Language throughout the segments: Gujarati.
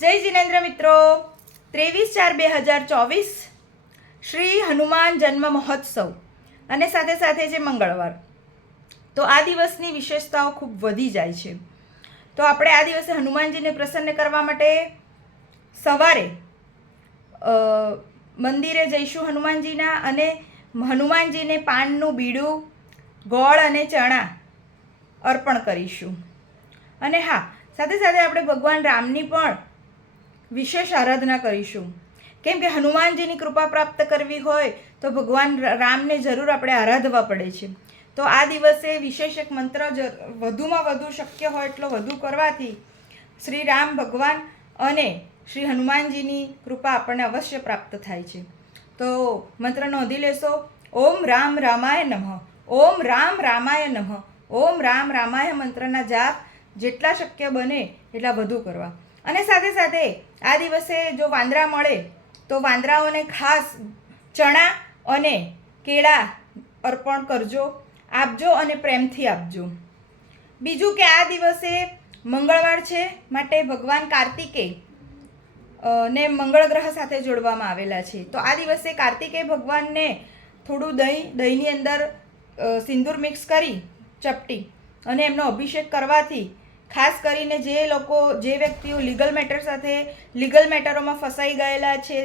જય જિનેન્દ્ર મિત્રો, 23/4/2024 શ્રી હનુમાન જન્મ મહોત્સવ અને સાથે સાથે છે મંગળવાર. તો આ દિવસની વિશેષતાઓ ખૂબ વધી જાય છે. તો આપણે આ દિવસે હનુમાનજીને પ્રસન્ન કરવા માટે સવારે મંદિરે જઈશું હનુમાનજીના, અને હનુમાનજીને પાનનું બીડું, ગોળ અને ચણા અર્પણ કરીશું. અને હા, સાથે સાથે આપણે ભગવાન રામની પણ વિશેષ આરાધના કરીશું, કેમ કે હનુમાનજીની કૃપા પ્રાપ્ત કરવી હોય તો ભગવાન રામને જરૂર આપણે આરાધવા પડે છે. તો આ દિવસે વિશેષ એક મંત્ર વધુમાં વધુ શક્ય હોય એટલો વધુ કરવાથી શ્રી રામ ભગવાન અને શ્રી હનુમાનજીની કૃપા આપણને અવશ્ય પ્રાપ્ત થાય છે. તો મંત્ર નોંધી લેશો. ઓમ રામ રામાય નમઃ, ઓમ રામ રામાય નમઃ, ઓમ રામ રામાય મંત્રના જાપ જેટલા શક્ય બને એટલા વધુ કરવા. અને સાથે સાથે આ દિવસે જો વાંદરા મળે તો વાંદરાઓને ખાસ ચણા અને કેળા અર્પણ કરજો, આપજો અને પ્રેમથી આપજો. બીજું કે આ દિવસે મંગળવાર છે, માટે ભગવાન કાર્તિકેય ને મંગળ ગ્રહ સાથે જોડવામાં આવેલા છે. તો આ દિવસે કાર્તિકેય ભગવાનને થોડું દહીંની અંદર સિંદૂર મિક્સ કરી ચપટી અને એમનો અભિષેક કરવાથી, ખાસ કરીને જે વ્યક્તિઓ લીગલ મેટરોમાં ફસાઈ ગયેલા છે,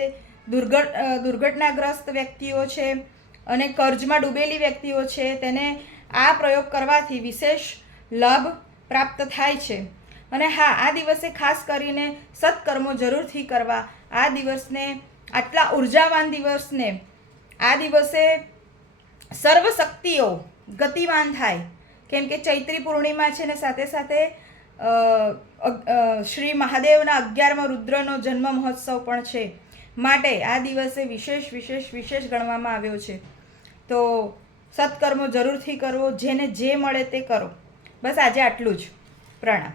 દુર્ઘટનાગ્રસ્ત વ્યક્તિઓ છે અને કર્જમાં ડૂબેલી વ્યક્તિઓ છે, તેને આ પ્રયોગ કરવાથી વિશેષ લાભ પ્રાપ્ત થાય છે. અને હા, આ દિવસે ખાસ કરીને સત્કર્મો જરૂરથી કરવા. આ દિવસને, આટલા ઉર્જાવાન દિવસને, આ દિવસે સર્વ શક્તિઓ ગતિમાન થાય, કેમ કે ચૈત્રી પૂર્ણિમા છે ને સાથે સાથે શ્રી મહાદેવના 11મા રુદ્રનો જન્મ મહોત્સવ પણ છે. માટે આ દિવસે વિશેષ ગણવામાં આવ્યો છે. તો સત્કર્મો જરૂરથી કરવો, જેને જે મળે તે કરો. બસ આજે આટલું જ. પ્રણામ.